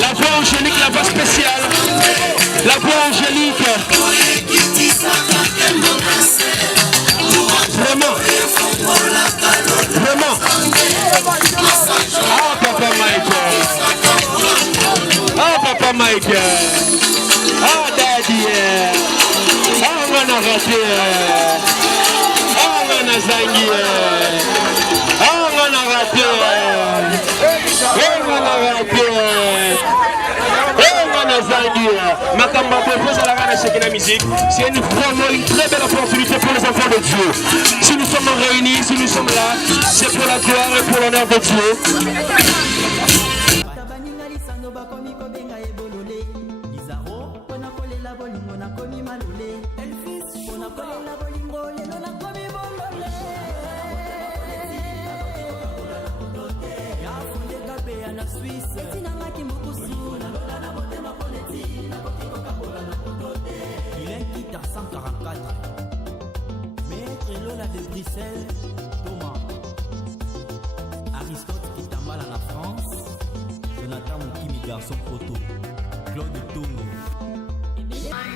La voix angélique, la voix spéciale, la voix angélique. Vraiment, vraiment. Ah, Papa Michael. Ah, Papa Michael. Ah, Daddy. Ah, on a raté. Ah, on a zangi. Ah, on a raté. C'est vraiment une très belle opportunité pour les enfants de Dieu. Si nous sommes réunis, si nous sommes là, c'est pour la gloire et pour l'honneur de Dieu. De Bruxelles, Thomas, Aristote qui t'emballe en France, Jonathan Moukimi garçon Poto, Claude Tongo.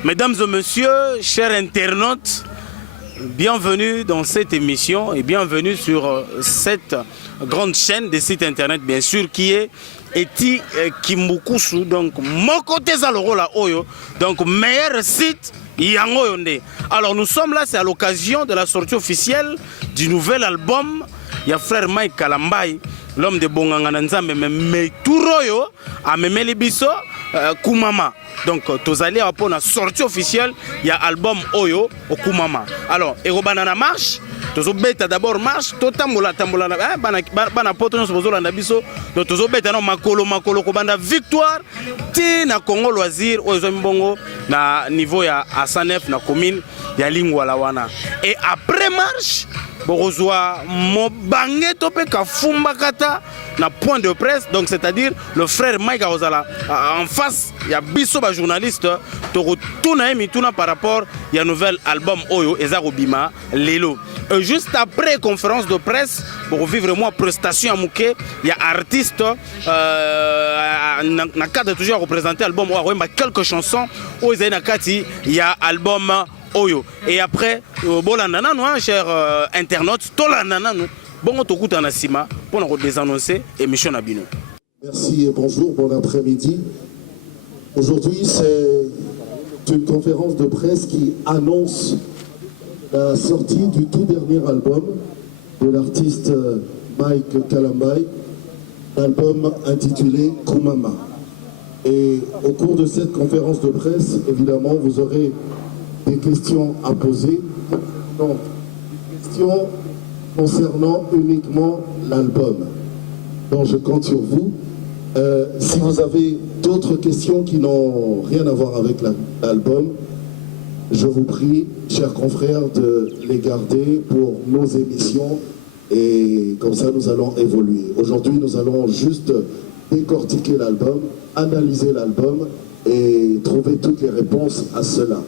Mesdames et messieurs, chers internautes, bienvenue dans cette émission et bienvenue sur cette grande chaîne des sites internet bien sûr qui est Eti Kimbukusu, donc mon côté Zalorola Oyo, donc meilleur site. Alors nous sommes là, c'est à l'occasion de la sortie officielle du nouvel album. Il y a frère Mike Kalambay, l'homme de Bonganga Nzambe, mais Touroyo, a memeli biso Kumama. Donc tozali pour la sortie officielle, il y a album Oyo au Kumama. Alors, Erobanana marche. Tozobeta d'abord marche, totambola tambola bana poto no sobozola na biso, donc tozobeta no makolo kobanda victoire ti na Congo loisir ozo mbongo na niveau ya Asanef na commune ya Lingwala wana. Et après marche Borozwa Mobange Tope Kafumba Kata na point de presse, donc c'est-à-dire le frère Mike Ozala en face, il y a biso ba journaliste Torotuna Mituna par rapport il y a nouvel album Oyo Ezarobima Lelo. Juste après conférence de presse pour vivre moi prestation à Mouké, il y a artiste na cadre toujours représenté album Oyo quelques chansons Oyo Nakati, il y a album Oyo. Et après, bolandana nous, chers internautes, tolandana nous. Bon, on t'écoute en Assima pour nous désannoncer émission Nabino. Merci et bonjour, bon après-midi. Aujourd'hui, c'est une conférence de presse qui annonce la sortie du tout dernier album de l'artiste Mike Kalambay, l'album intitulé Kumama. Et au cours de cette conférence de presse, évidemment, vous aurez des questions à poser. Donc, des questions concernant uniquement l'album. Donc, je compte sur vous. Si vous avez d'autres questions qui n'ont rien à voir avec l'album, je vous prie, chers confrères, de les garder pour nos émissions et comme ça nous allons évoluer. Aujourd'hui, nous allons juste décortiquer l'album, analyser l'album et trouver toutes les réponses à cela.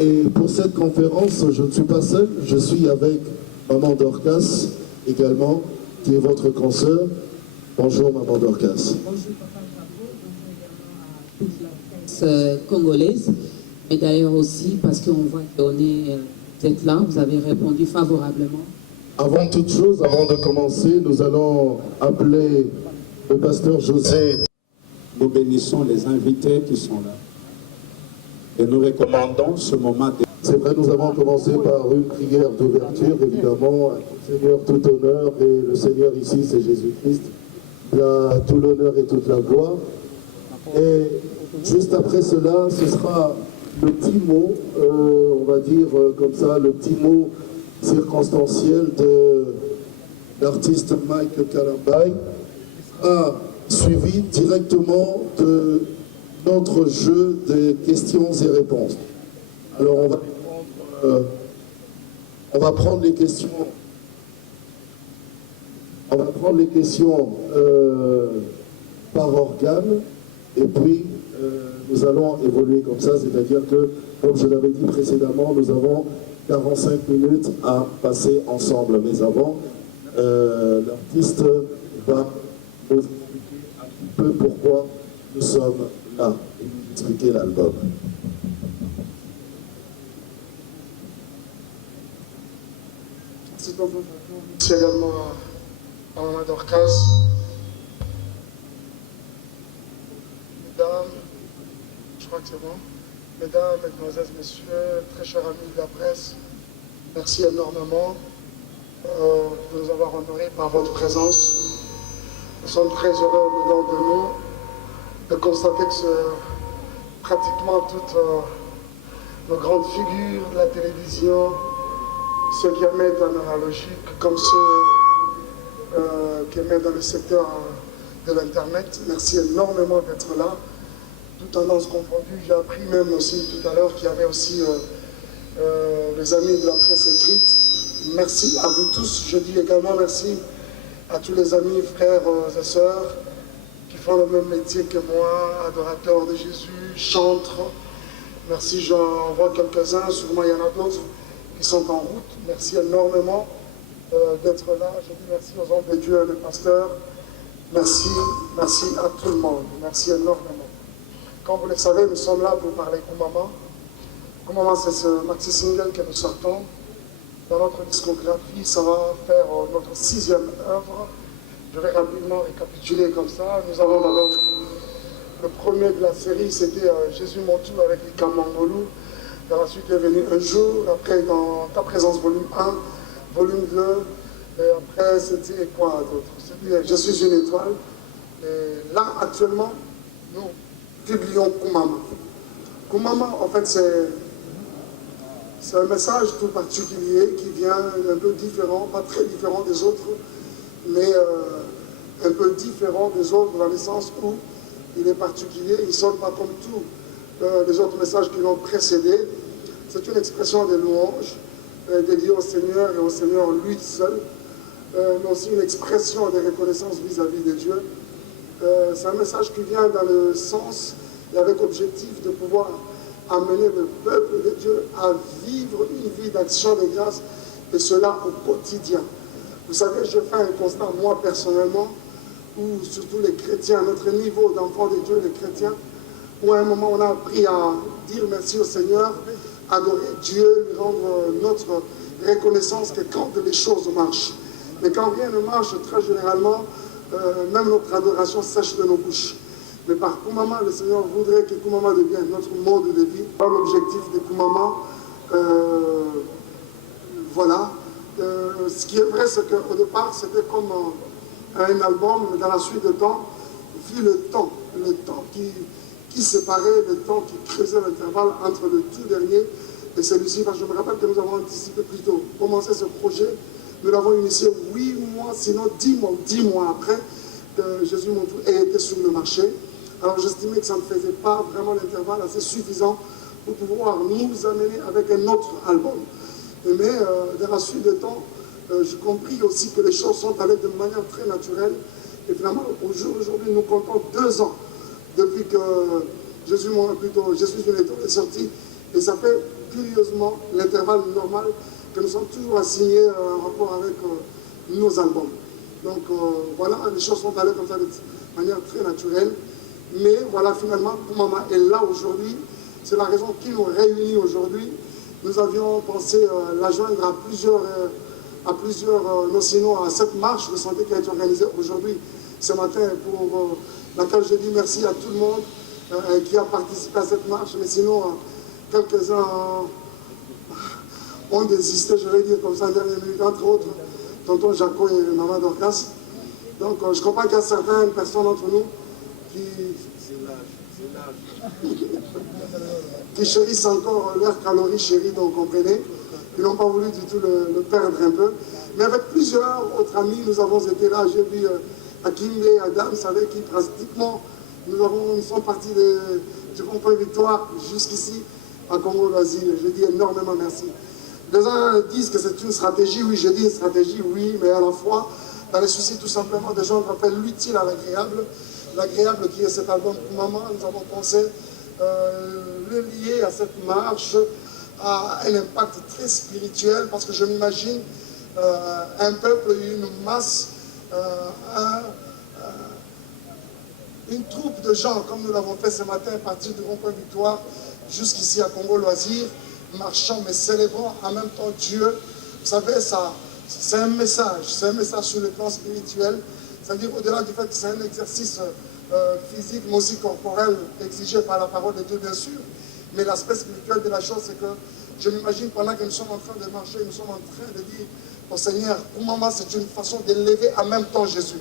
Et pour cette conférence, je ne suis pas seul, je suis avec Maman Dorcas également, qui est votre consoeur. Bonjour Maman Dorcas. Bonjour Papa Chapeau, bonjour également à toute la presse congolaise. Et d'ailleurs aussi parce qu'on voit qu'on est peut-être là, vous avez répondu favorablement. Avant toute chose, avant de commencer, nous allons appeler le pasteur José. Nous bénissons les invités qui sont là. Et nous recommandons ce moment. C'est vrai, nous avons commencé par une prière d'ouverture, évidemment. Seigneur, tout honneur, et le Seigneur ici, c'est Jésus-Christ. Il a tout l'honneur et toute la gloire. Et juste après cela, ce sera le petit mot, on va dire comme ça, le petit mot circonstanciel de l'artiste Mike Kalambay, a suivi directement de notre jeu de questions et réponses. Alors on va prendre les questions. On va prendre les questions par organe et puis nous allons évoluer comme ça, c'est-à-dire que, comme je l'avais dit précédemment, nous avons 45 minutes à passer ensemble. Mais avant, l'artiste va nous expliquer un petit peu pourquoi nous sommes là et nous expliquer l'album. Merci également à Maman Dorcas. Mesdames, je crois que c'est bon. Mesdames, Mesdemoiselles, Messieurs, très chers amis de la presse, merci énormément de nous avoir honorés par votre présence. Nous sommes très heureux au-dedans de nous de constater que pratiquement toutes nos grandes figures de la télévision, ceux qui émettent en analogique, comme ceux qui émettent dans le secteur de l'Internet, merci énormément d'être là. Toutes tendances confondues, j'ai appris même aussi tout à l'heure qu'il y avait aussi les amis de la presse écrite. Merci à vous tous. Je dis également merci à tous les amis, frères et sœurs qui font le même métier que moi, adorateurs de Jésus, chantres. Merci, j'en vois quelques-uns, sûrement il y en a d'autres qui sont en route. Merci énormément d'être là. Je dis merci aux hommes de Dieu, les pasteurs. Merci, merci à tout le monde. Merci énormément. Comme vous le savez, nous sommes là pour parler Kumama. Kumama, c'est ce maxi single que nous sortons. Dans notre discographie, ça va faire notre 6e œuvre. Je vais rapidement récapituler comme ça. Nous avons d'abord le premier de la série, c'était Jésus mon tout avec les Kamangolou. Dans la suite est venu Un jour, après dans Ta présence volume 1, volume 2, et après c'était quoi d'autre? C'était Je suis une étoile. Et là, actuellement, nous publions Kumama. Kumama, en fait, c'est un message tout particulier qui vient un peu différent, pas très différent des autres, mais un peu différent des autres dans le sens où il est particulier, il ne sonne pas comme tous les autres messages qui l'ont précédé. C'est une expression de louange dédiée au Seigneur et au Seigneur lui seul, mais aussi une expression de reconnaissance vis-à-vis de Dieu. C'est un message qui vient dans le sens et avec l'objectif de pouvoir amener le peuple de Dieu à vivre une vie d'action de grâce, et cela au quotidien. Vous savez, je fais un constat, moi personnellement, où surtout les chrétiens, à notre niveau d'enfants de Dieu, les chrétiens, où à un moment on a appris à dire merci au Seigneur, adorer Dieu, lui rendre notre reconnaissance que quand les choses marchent. Mais quand rien ne marche, très généralement, même notre adoration sèche de nos bouches. Mais par Koumama, le Seigneur voudrait que Koumama devienne notre mode de vie. Par l'objectif de Koumama, voilà. Ce qui est vrai, c'est qu'au départ, c'était comme un album, mais dans la suite de temps, vu le temps qui séparait, le temps qui creusait l'intervalle entre le tout dernier et celui-ci. Parce que je me rappelle que nous avons anticipé plutôt, commencé ce projet, nous l'avons initié 8 mois, sinon 10 mois après que Jésus Montou ait été sur le marché. Alors j'estimais que ça ne faisait pas vraiment l'intervalle assez suffisant pour pouvoir nous amener avec un autre album. Mais dans la suite du temps, j'ai compris aussi que les choses sont allées de manière très naturelle. Et finalement, aujourd'hui, nous comptons 2 ans depuis que Jésus est sorti. Et ça fait curieusement l'intervalle normal que nous sommes toujours assignés en rapport avec nos albums. Donc voilà, les choses sont allées comme ça de manière très naturelle. Mais voilà, finalement, Koumama est là aujourd'hui. C'est la raison qui nous réunit aujourd'hui. Nous avions pensé la joindre à plusieurs non sinon à cette marche de santé qui a été organisée aujourd'hui, ce matin, pour laquelle je dis merci à tout le monde qui a participé à cette marche. Mais sinon, quelques-uns ont désisté, je vais dire comme ça en dernière minute, entre autres, tonton Jaco et maman Dorcas. Donc je comprends qu'il y a certaines personnes d'entre nous qui chérissent encore leurs calories chéries, donc comprenez, qui n'ont pas voulu du tout le perdre un peu. Mais avec plusieurs autres amis, nous avons été là. J'ai vu Akimbe, Adam, avec qui pratiquement nous sommes partis du rond-point Victoire jusqu'ici à Congo Loisir. Je dis énormément merci. Les uns disent que c'est une stratégie, oui, je dis une stratégie, oui, mais à la fois, dans les soucis tout simplement des gens qui appellent l'utile à l'agréable. L'agréable qui est cet album Koumama, nous avons pensé le lier à cette marche, à un impact très spirituel, parce que je m'imagine un peuple, une masse, une troupe de gens, comme nous l'avons fait ce matin à partir du rond-point Victoire jusqu'ici à Congo Loisir, marchant mais célébrant en même temps Dieu. Vous savez, ça, c'est un message sur le plan spirituel, c'est-à-dire au-delà du fait que c'est un exercice physique, mais aussi corporel, exigé par la parole de Dieu, bien sûr. Mais l'aspect spirituel de la chose, c'est que je m'imagine pendant que nous sommes en train de marcher, nous sommes en train de dire au Seigneur, Koumama, c'est une façon d'élever en même temps Jésus.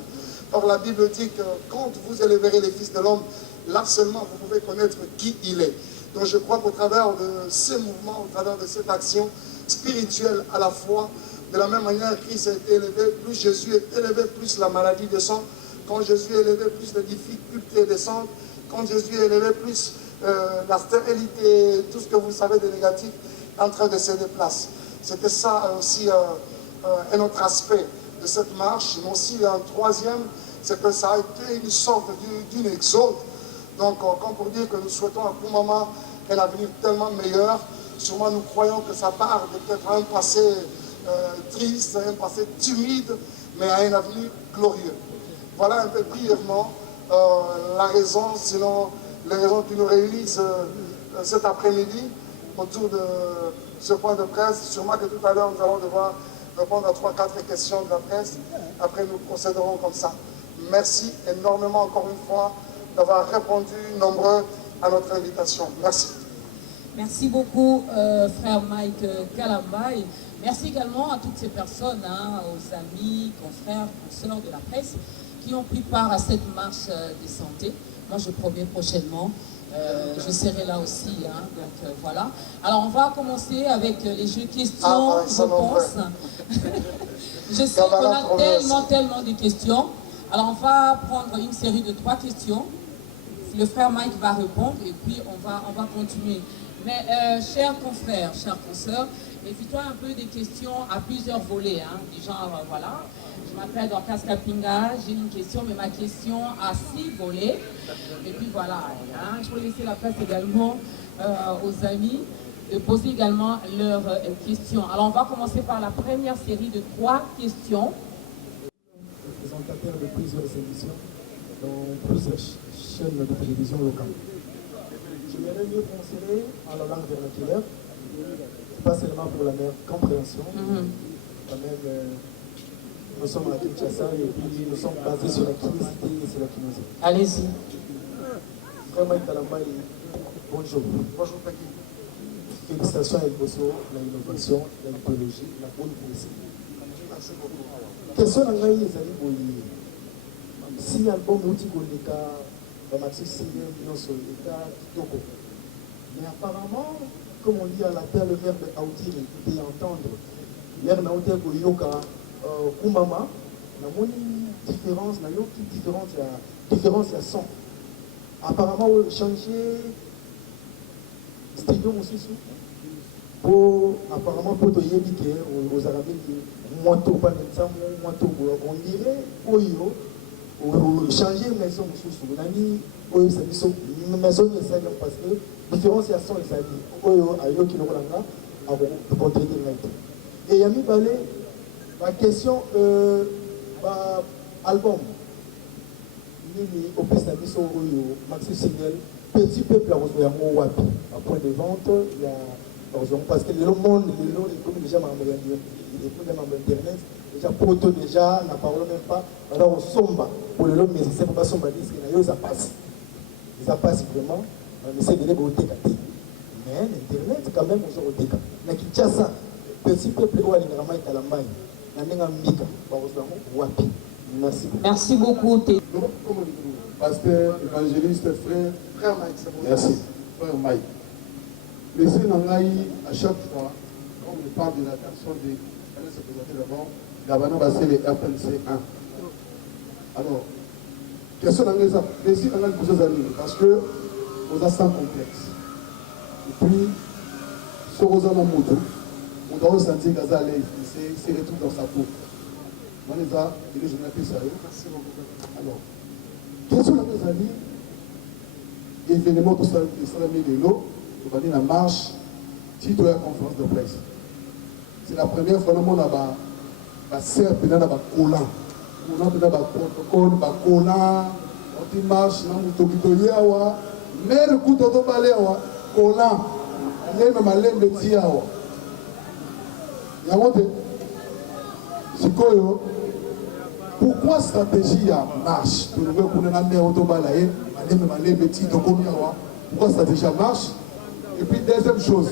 Or, la Bible dit que quand vous élèverez les fils de l'homme, là seulement vous pouvez connaître qui il est. Donc je crois qu'au travers de ces mouvements, au travers de cette action spirituelle à la fois, de la même manière Christ a été élevé, plus Jésus est élevé, plus la maladie descend. Quand Jésus est élevé, plus les difficultés descendent. Quand Jésus est élevé, plus la stérilité, tout ce que vous savez de négatif est en train de se déplacer. C'était ça aussi un autre aspect de cette marche. Mais aussi un troisième, c'est que ça a été une sorte d'une exode. Donc, comme pour dire que nous souhaitons à Koumama un avenir tellement meilleur, sûrement nous croyons que ça part de peut-être un passé triste, un passé timide, mais à un avenir glorieux. Voilà un peu brièvement la raison, sinon les raisons qui nous réunissent cet après-midi autour de ce point de presse. Sûrement que tout à l'heure, nous allons devoir répondre à 3-4 questions de la presse. Après, nous procéderons comme ça. Merci énormément encore une fois d'avoir répondu nombreux à notre invitation. Merci. Merci beaucoup, frère Mike Kalambay. Merci également à toutes ces personnes, aux amis, confrères, consoeurs de la presse, qui ont pris part à cette marche de santé. Moi, je promets prochainement, je serai là aussi. Donc voilà. Alors, on va commencer avec les jeux questions-réponses. Je sais qu'on a tellement de questions. Alors, on va prendre une série de 3 questions. Le frère Mike va répondre et puis on va continuer. Mais chers confrères, chers consoeurs, évitons un peu des questions à plusieurs volets, du genre, voilà, je m'appelle Dorcas Kapinga, j'ai une question, mais ma question a 6 volets. Et puis voilà, je peux laisser la place également aux amis de poser également leurs questions. Alors on va commencer par la première série de 3 questions. Présentateur de plusieurs émissions dans plusieurs chaînes de télévision locales. Je m'aimerais mieux conseiller à la langue vernaculaire, pas seulement pour la meilleure compréhension, la même Nous sommes à Kinshasa et puis nous sommes basés sur la Kinécité et sur la Kinésie. Allez-y. Frère Mike Kalamba, bonjour. Bonjour Peggy. Félicitations à Elboso, l'innovation, l'écologie, la bonne poésie. Merci beaucoup. Question à Ngaï ezali boye. Si l'album est outil koleka, dans Maxi Single, non sur l'état kitoko. Mais apparemment, comme on dit à la terre, le verbe audir et entendre, l'air na auteur boyoka, kumama, na moni différence, na yo qui différence ya son. Apparemment, on changer stylo aussi. Apparemment, pour te dire aux Arabes, on dirait changer maison on a mis maison parce que différenciation et Yami Balé, ma question album au maxi single petit peuple à point de vente il y a parce que le monde, comme déjà internet, déjà poto déjà, n'a parlé même pas, alors on somba, pour le long, mais c'est pas somba, ça passe. Ça passe vraiment, on essaie de les beauté. Mais l'internet, quand même, on se retrouve. Mais qui tient ça, petit peuple, où aller dans la Kalambaye, n'a mika, wapi. Merci beaucoup. Merci beaucoup. Pasteur, évangéliste, frère. Frère Mike, c'est bon. Merci. Frère Mike. Laissez Nangaï, à chaque fois, quand on parle de la personne de allez se présenter d'abord, Gabana va c'est les RPLC 1. Alors, question Nangaï, laissez Nangaï pour ses amis, parce que vous avez sans complexe. Et puis, ce Rosa Mamoudou, on doit ressentir qu'elle est à l'aise, c'est le truc dans sa peau. Moi, les gars, il est journaliste sérieux. Merci beaucoup. Alors, question Nangaï, amis, événement tout ça, les salami de l'eau, on va dire la marche, titre de la conférence de presse. C'est la première fois que nous avons serre, nous avons collant. Nous avons protocole, collant, on marche, nous avons mais le coup de balai, collant, même à tia. Pourquoi stratégie à marche? Pourquoi stratégie à marche? Et puis deuxième chose,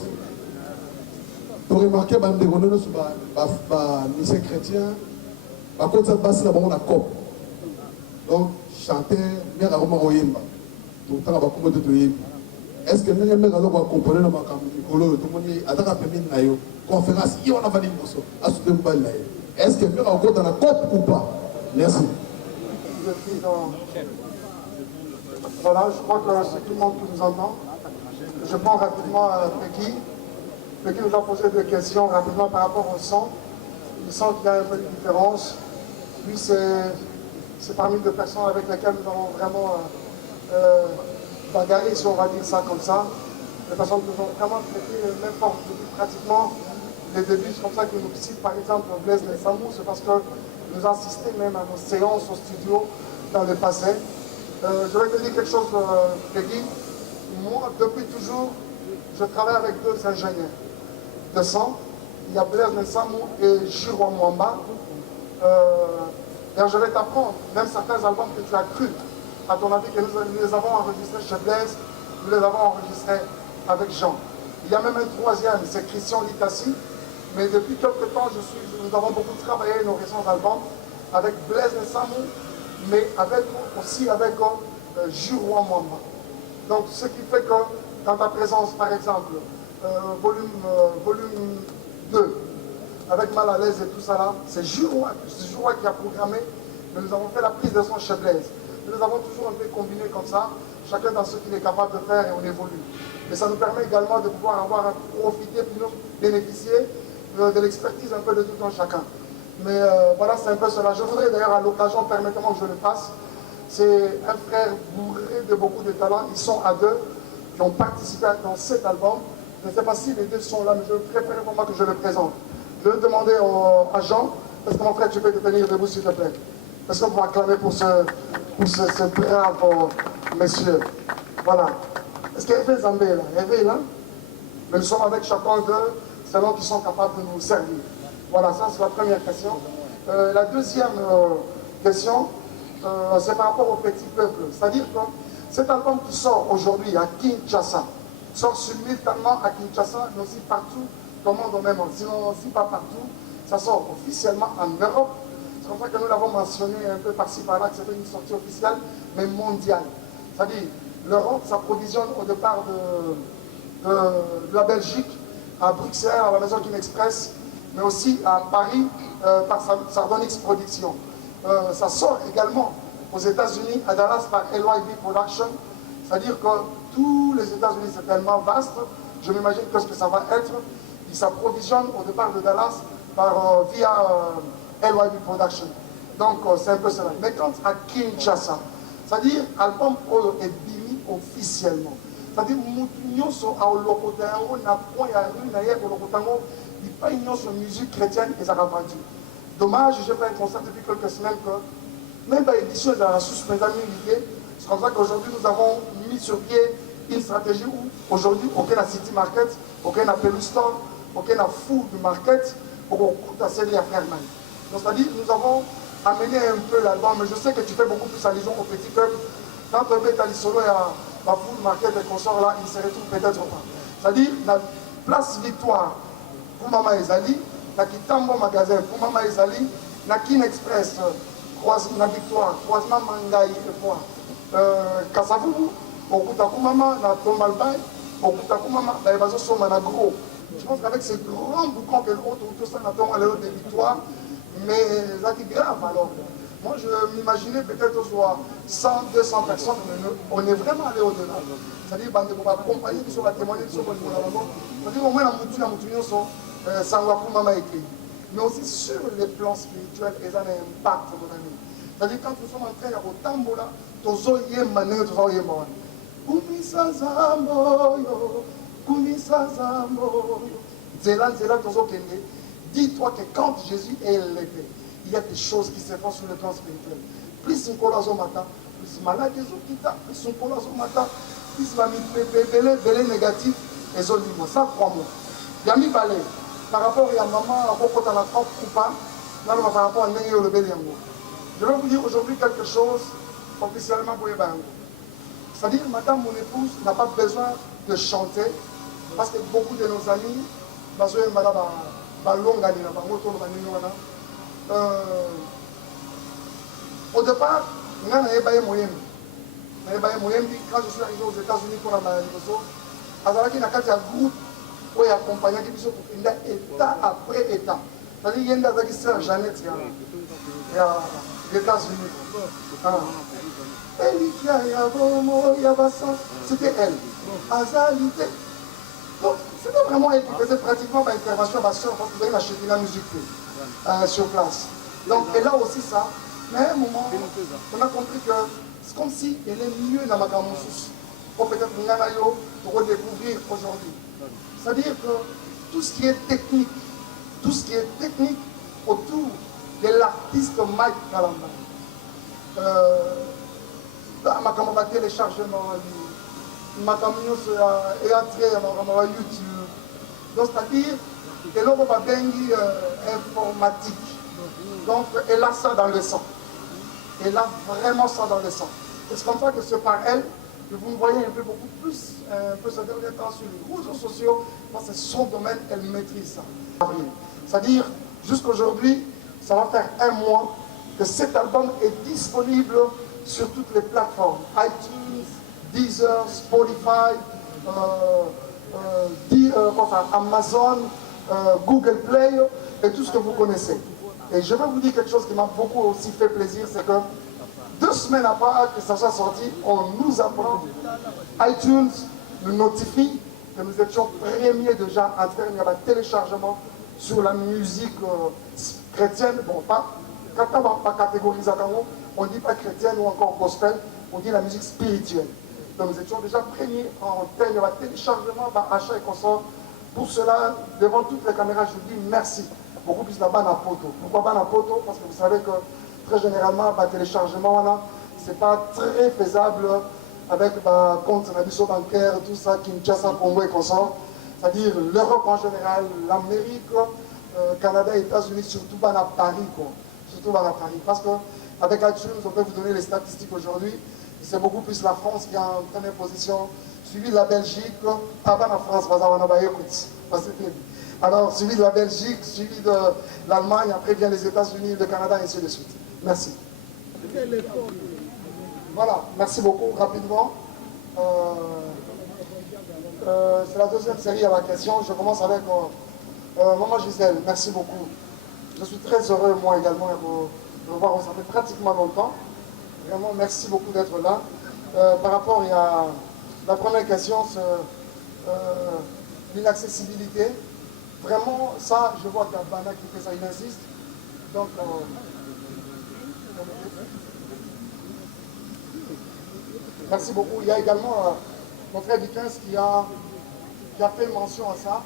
vous remarquez que les lycées chrétiens, quand ça passe là-bas, on a cop. Donc, chanter, mère à Roma Oyemba. Tout le temps, on va commander de Yemba. Est-ce que nous allons comprendre dans ma caméra, tout le monde a fait une conférence, il y a un avenir à ce moment-là. Est-ce que nous allons dans la cop ou pas? Merci. Voilà, je crois que c'est tout le monde qui nous entend. Je prends rapidement Peggy. Peggy nous a posé des questions rapidement par rapport au son. Il sent qu'il y a un peu de différence. Lui, c'est parmi les personnes avec lesquelles nous avons vraiment bagarré, si on va dire ça comme ça. Les personnes qui nous ont vraiment traité même force depuis pratiquement les débuts. C'est comme ça que nous citent par exemple Blaise Nessamou. C'est parce que nous assistons même à nos séances au studio dans le passé. Je vais te dire quelque chose, Peggy. Moi, depuis toujours, je travaille avec deux ingénieurs de son. Il y a Blaise Nessamou et Jiro Mwamba. Je vais t'apprendre, même certains albums que tu as cru, à ton avis, que nous les avons enregistrés chez Blaise, nous les avons enregistrés avec Jean. Il y a même un troisième, c'est Christian Litassi. Mais depuis quelques temps, nous avons beaucoup travaillé nos récents albums avec Blaise Nessamou, mais aussi avec Jiro Mwamba. Donc, ce qui fait que, dans ta présence, par exemple, volume 2, avec Mal à l'aise et tout ça là, c'est Juro qui a programmé, mais nous avons fait la prise de son chez Blaise. Nous les avons toujours un peu combinés comme ça, chacun dans ce qu'il est capable de faire et on évolue. Et ça nous permet également de pouvoir profiter, puis nous bénéficier de l'expertise un peu de tout un chacun. Mais voilà, c'est un peu cela. Je voudrais d'ailleurs à l'occasion, permettez-moi que je le fasse, c'est un frère bourré de beaucoup de talents. Ils sont à deux, qui ont participé dans cet album. Je ne sais pas si les deux sont là, mais je préfère pour moi que je le présente. Je vais demander à Jean, est-ce que mon frère, tu peux te tenir debout s'il te plaît? Est-ce qu'on peut acclamer pour ce brave monsieur? Voilà. Est-ce qu'il y a Hervé Zambé là? Hervé là? Mais nous sommes avec chacun d'eux, selon qu'ils sont capables de nous servir. Voilà, ça c'est la première question. La deuxième question, c'est par rapport au petit peuple. C'est-à-dire que cet album qui sort aujourd'hui à Kinshasa, sort simultanément à Kinshasa, mais aussi partout dans le monde même, sinon aussi pas partout, ça sort officiellement en Europe. C'est comme ça que nous l'avons mentionné un peu par-ci par-là, que c'était une sortie officielle, mais mondiale. C'est-à-dire, l'Europe s'approvisionne au départ de la Belgique, à Bruxelles, à la Maison King Express, mais aussi à Paris, par Sardonyx Production. Ça sort également aux États-Unis, à Dallas, par LYB Production. C'est-à-dire que tous les États-Unis, c'est tellement vaste, je m'imagine que ce que ça va être, ils s'approvisionnent au départ de Dallas via LYB Production. Donc c'est un peu cela. Mais quand à Kinshasa, c'est-à-dire l'album est bimi officiellement. C'est-à-dire que so a lokotango na point ya rue na ye lokotango il pas une musique chrétienne et ça va vendu. Dommage, j'ai fait un concert depuis quelques semaines que même dans l'édition de la suspension liée, c'est comme ça qu'aujourd'hui nous avons mis sur pied une stratégie où aujourd'hui aucun a City Market, aucun a Peluston, aucun a Food Market pour qu'on coûte à celle à Fairman. Donc c'est-à-dire nous avons amené un peu l'album, mais je sais que tu fais beaucoup plus allusion au petit peuple. Quand tu es à l'Isolo et à la Food Market et consorts là, ils se retrouvent peut-être pas. C'est-à-dire la place Victoire pour Maman Ezali, na Kitambo magasin pour Maman Ezali, na Kin Express, na Victoire, croisement Mangaï et quoi. Kasavubu, au Koutakou Maman, na Tombalbaï, au Koutakou Maman, na Evaso Soma, na Gros. Je pense qu'avec ces grands boucons que l'autre, tout ça, on a l'air de Victoire, mais ça dit grave alors. Moi, je m'imaginais peut-être soit 100, 200 personnes, mais on est vraiment allé au-delà. C'est-à-dire qu'on va accompagner sur la témoignage sur le monde. C'est-à-dire au moins la mouture, Sangwaku Mama écrit. Mais aussi sur les plans spirituels, ils ont un impact dans la vie. C'est-à-dire quand nous sommes en train de tambola, tozo yemane, tozo yemane. Kumisa zamboyo, kumisa zamboyo. Zélan, tozo kende. Dis-toi que quand Jésus est élevé, il y a des choses qui se font sur le plan spirituel. Plus un colosso matin, plus malade Jésus qui t'a, plus un colosso matin, plus va me belé négatif, et zolimo. Ça, crois-moi. Yami balé, par rapport à maman, à beaucoup de la propre coupa, par rapport à Nengue le Béliango. Je vais vous dire aujourd'hui quelque chose officiellement pour les bangs. C'est-à-dire, madame, mon épouse n'a pas besoin de chanter, parce que beaucoup de nos amis, au départ, quand je suis arrivé aux États-Unis pour la maladie, il y a un groupe qui accompagne état après état. C'est-à-dire qu'il y a une sœur Jeannette aux États-Unis. C'était elle. Donc, c'était vraiment elle qui faisait pratiquement ma intervention parce que vous avez acheté la musique sur place. Donc, elle a aussi ça. Mais à un moment, on a compris que c'est comme si elle est mieux dans ma gamme. Pour peut-être nous redécouvrir aujourd'hui. C'est-à-dire que tout ce qui est technique autour de l'artiste Mike Kalamba, ma gamme va téléchargement, ma gamme est entrée dans YouTube. Donc, c'est-à-dire que l'on va bien informatique. Donc, elle a ça dans le sang. Elle a vraiment ça dans le sang. Et c'est comme ça que c'est par elle que vous me voyez un peu beaucoup plus, un peu ce dernier temps sur les réseaux sociaux, parce que c'est son domaine, elle maîtrise ça. C'est-à-dire, jusqu'aujourd'hui, ça va faire un mois que cet album est disponible sur toutes les plateformes. iTunes, Deezer, Spotify, Amazon, Google Play et tout ce que vous connaissez. Et je vais vous dire quelque chose qui m'a beaucoup aussi fait plaisir, c'est que 2 semaines après que ça soit sorti, on nous apprend, iTunes nous notifie que nous étions premiers déjà en termes de téléchargement sur la musique chrétienne, bon pas catégorisée, on ne dit pas chrétienne ou encore gospel, on dit la musique spirituelle. Donc nous étions déjà premiers en termes de téléchargement, achat et consort. Pour cela, devant toutes les caméras, je vous dis merci. Beaucoup plus là-bas dans Poto. Pourquoi dans Poto? Parce que vous savez que très généralement, le téléchargement, ce n'est pas très faisable avec le compte bancaire, tout ça, Kinshasa, Congo et consort. C'est-à-dire l'Europe en général, l'Amérique, Canada, États-Unis, surtout à Paris. Quoi. surtout à Paris. Parce qu'avec iTunes, on peut vous donner les statistiques aujourd'hui. C'est beaucoup plus la France qui est en première position, suivi de la Belgique, avant la France, alors suivi de la Belgique, suivi de l'Allemagne, après vient les États-Unis, le Canada, et ainsi de suite. Merci. Voilà, merci beaucoup. Rapidement, c'est la deuxième série à la question. Je commence avec Maman Gisèle. Merci beaucoup. Je suis très heureux, moi également, de vous voir. Ça fait pratiquement longtemps. Vraiment, merci beaucoup d'être là. Par rapport à la première question, l'inaccessibilité, vraiment, ça, je vois qu'il y a Bana qui fait ça, il insiste. Donc, merci beaucoup. Il y a également mon frère Dickens qui a fait mention à ça.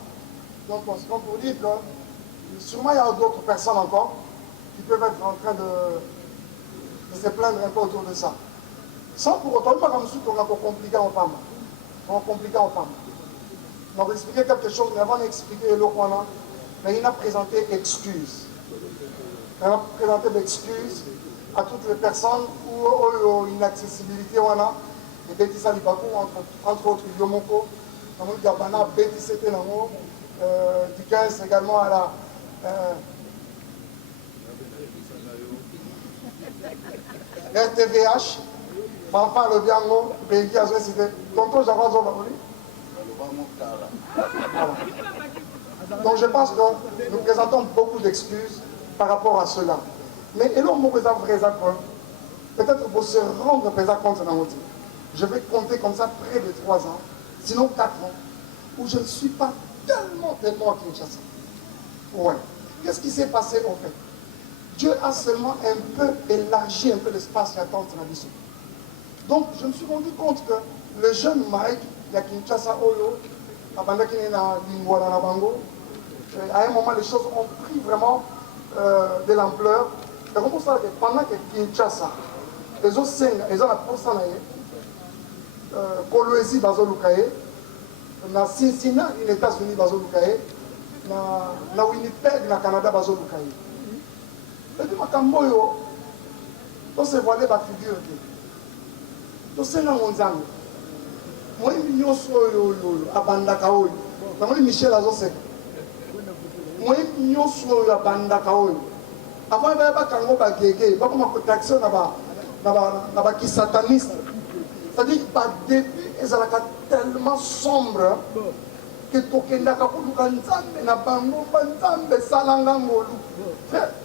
Donc, on se compte pour dire que sûrement il y a d'autres personnes encore qui peuvent être en train de se plaindre un peu autour de ça. Sans pour autant, pas comme si on a compliqué en femme. On compliqué en femme. On va expliquer quelque chose, mais avant d'expliquer le point, mais il a présenté excuses. Il a présenté l'excuse à toutes les personnes où il y a une accessibilité, et Bétissa Libakou, entre autres, Yomoko, Gabana, Bétissa Tenamo, Dickens également à la. RTVH, Fanfan le Biango, Béki a cité. Tonton Java Zobaboli. Donc je pense que nous présentons beaucoup d'excuses par rapport à cela. Mais et l'homme peut-être pour se rendre présent contre la moitié. Je vais compter comme ça près de 3 ans, sinon 4 ans, où je ne suis pas tellement à Kinshasa. Ouais. Qu'est-ce qui s'est passé en fait? Dieu a seulement un peu élargi un peu l'espace qui attend la mission. Donc je me suis rendu compte que le jeune Mike, il y a Kinshasa Oyo, à un moment les choses ont pris vraiment de l'ampleur. Et comme ça, pendant que Kinshasa, les autres ils ont la pourcentage, Kolwezi Bazolukaye, na Cincinnati, les États-Unis Bazolukaye, na Winnipeg, na Canada Bazolukaye. Et puis, Makamboyo, on se voilait la figure. On se n'a pas de moi, je suis à Bandakaoui. Je suis Michel Azosek. Moi, je suis à Bandakaoui. Avant, il y avait un Kango Bagege, il y avait une protection qui sataniste. C'est-à-dire qu'au début, ils étaient tellement sombres que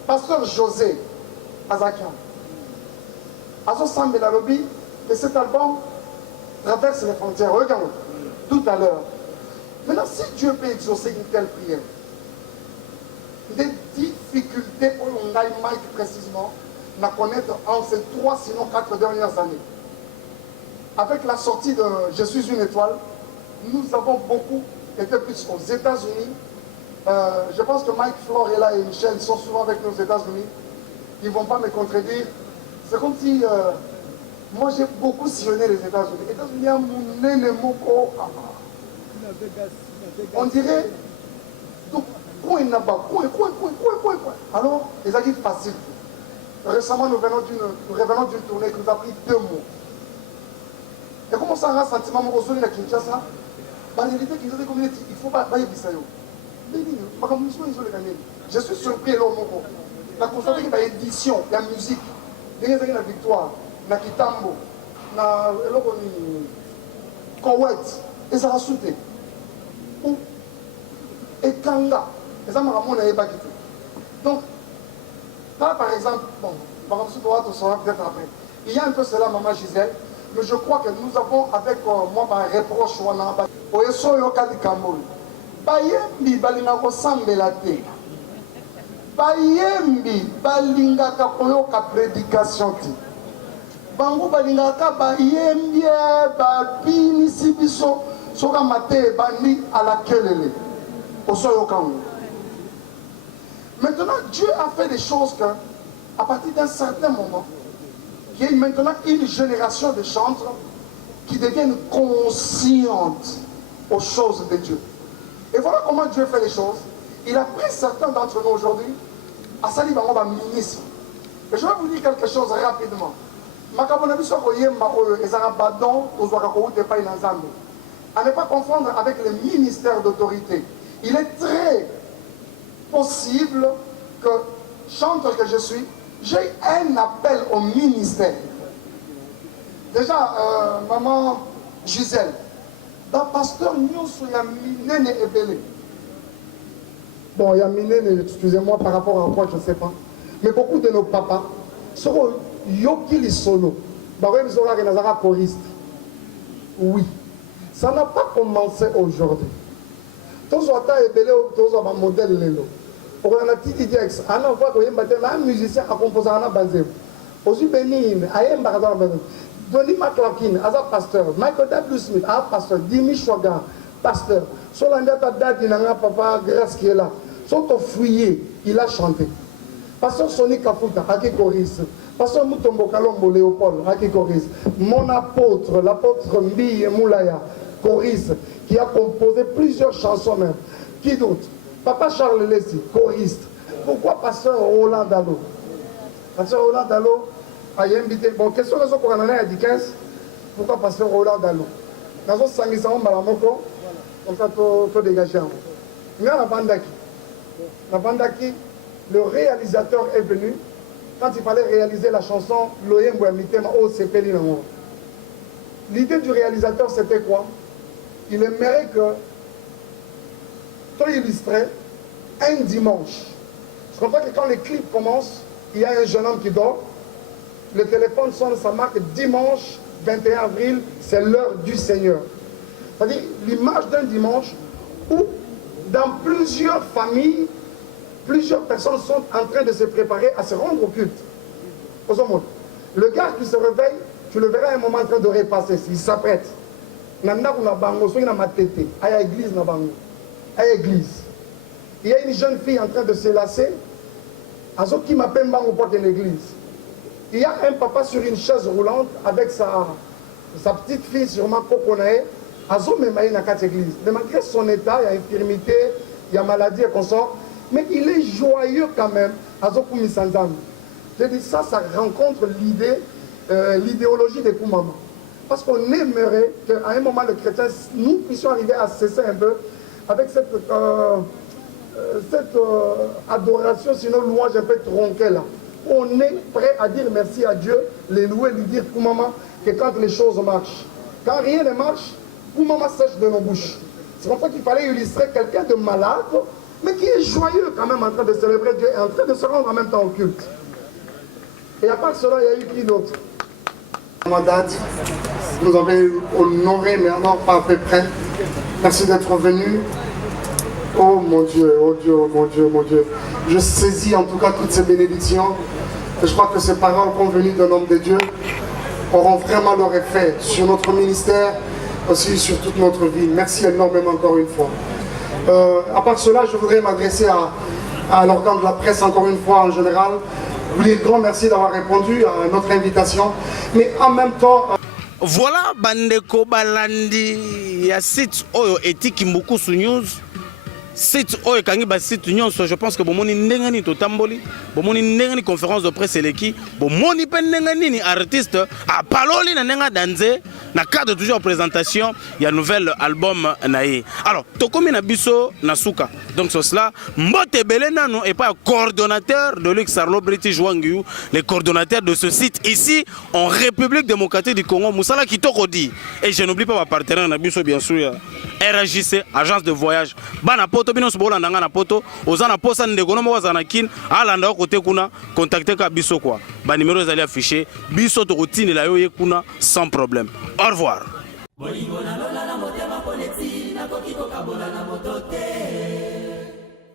Pasteur José Azakian Azo Sambe la lobby et cet album traverse les frontières. Regardez, tout à l'heure. Maintenant, si Dieu peut exaucer une telle prière, des difficultés pour Mike précisément, à connaître en ces 3, sinon 4 dernières années. Avec la sortie de Je suis une étoile, nous avons beaucoup été plus aux États-Unis. Je pense que Mike Florella et Michel sont souvent avec nous aux États-Unis. Ils ne vont pas me contredire. C'est comme si moi j'ai beaucoup sillonné les États-Unis. Les États-Unis ont mon moko. On dirait donc point là-bas, point. Alors, les acquis faciles. Récemment, nous revenons d'une tournée qui nous a pris 2 mois. Et comment ça a un sentiment aujourd'hui à Kinshasa? La réalité qu'ils ont des communautés, il ne faut pas bailler Bissayo. Je suis surpris là au Moko. La constaté qu'il y a une édition, il y a une musique, il y a une victoire, il y a Kitambo, il y a Koweït, et ça a sauté. Et Kanga, et ça m'a ramené à quitté. Donc, là par exemple, bon, par exemple, tu sauras peut-être après. Il y a un peu cela, Maman Gisèle, mais je crois que nous avons avec moi un reproche au Yeso Yokadi Kamboul. Bayembi balingako sambela te. Bayembi balingaka koyoka prédication te. Bango balingaka bayembi babinisi biso soka mate bandi à la kelele. Maintenant, Dieu a fait des choses que, à partir d'un certain moment, il y a maintenant une génération de chantres qui deviennent conscientes aux choses de Dieu. Et voilà comment Dieu fait les choses. Il a pris certains d'entre nous aujourd'hui à Salibango ministre. Mais je vais vous dire quelque chose rapidement. À ne pas confondre avec les ministères d'autorité. Il est très possible que, chanteur que je suis, j'ai un appel au ministère. Déjà, maman Gisèle, dans pasteur Nyonso, il y a Minene et Belé. Bon, il y a Minene, excusez-moi par rapport à quoi, je ne sais pas. Mais beaucoup de nos papas seront Yoki Solo. Choriste. Oui. Ça n'a pas commencé aujourd'hui. Tous les modèles Lelo. On a un petit idée. Un musicien a composé un basé. Aussi Bénin, Ayem Baradar Donny McClarkin, Aza pasteur. Michael W. Smith, a pasteur. Dimi Chouaga, pasteur. Solandata Dadi Nanga Papa Grâce qui est là. Sont au fouillé, il a chanté. Pasteur Sonny Kafuta, Aki choriste. Pasteur Mutombo Kalombo Léopold, Aki choriste. Mon apôtre, l'apôtre Mbi Moulaya, choriste, qui a composé plusieurs chansons même. Qui d'autre? Papa Charles Lessi, choriste. Pourquoi pasteur Roland Dalo? Pasteur Roland Dalo a invité. Bon, question de ce qu'on a dit 15. Pourquoi pasteur Roland Dalo? Dans ce sanguisant Malamoko, on va tout dégager. Mais la Bandaki, le réalisateur est venu. Quand il fallait réaliser la chanson Loyem Boyamitema O Sepeli Nango. L'idée du réalisateur c'était quoi? Il aimerait que toi illustrer un dimanche. Je comprends que quand les clips commencent, il y a un jeune homme qui dort, le téléphone sonne, ça marque dimanche 21 avril, c'est l'heure du Seigneur. C'est-à-dire l'image d'un dimanche où dans plusieurs familles, plusieurs personnes sont en train de se préparer à se rendre au culte. Le gars qui se réveille, tu le verras à un moment en train de repasser, il s'apprête. Il y a une jeune fille en train de se lasser. Qui m'appelle au l'église. Il y a un papa sur une chaise roulante avec sa petite fille sur ma coconae. Mais malgré son état, il y a infirmité, il y a maladie et consort. Mais il est joyeux quand même. Je dis ça rencontre l'idéologie des Koumama. Parce qu'on aimerait qu'à un moment, le chrétien, nous puissions arriver à cesser un peu avec cette adoration, sinon louange un peu tronquée là. On est prêt à dire merci à Dieu, les louer, lui dire Koumama, que quand les choses marchent. Quand rien ne marche, Koumama sèche de nos bouches. C'est comme ça qu'il fallait illustrer quelqu'un de malade, mais qui est joyeux quand même en train de célébrer Dieu et en train de se rendre en même temps au culte. Et à part cela, il y a eu qui d'autre? Vous avez honoré, mais alors pas à peu près. Merci d'être venu. Oh mon Dieu, oh Dieu, oh mon Dieu, mon Dieu. Je saisis en tout cas toutes ces bénédictions. Et je crois que ces paroles convenues d'un homme de Dieu auront vraiment leur effet sur notre ministère, aussi sur toute notre vie. Merci énormément encore une fois. À part cela, je voudrais m'adresser à l'organe de la presse encore une fois en général. Vous dire grand merci d'avoir répondu à notre invitation. Mais en même temps... Voilà, Bandeko Balandi, ya site Oyo Etiki Mbukusu News. Site Oyo Kangi ba site nyonso, je pense que bomoni ndengani totamboli, bomoni ndengani conférence de presse eleki, bomoni pe ndengani ni artiste a paloli na ndenga danze na cadre toujours présentation, il y a nouvel album naé. Alors, tokomi na biso na suka. Donc c'est cela, Mbote Belenano est pas coordonnateur de l'Uxarlo British Wangiu, le coordonnateur de ce site ici en République démocratique du Congo, Moussala Kitokodi. Et je n'oublie pas ma partenaire na biso bien sûr, RJC, agence de voyage. Bana poto bino sobola ndanga na poto, ozana posa ndeko no moza na kin, alanda kote kuna, contacter ka biso quoi. Ba numéro ezali affiché, biso to rutine la yo yekuna sans problème. Au revoir.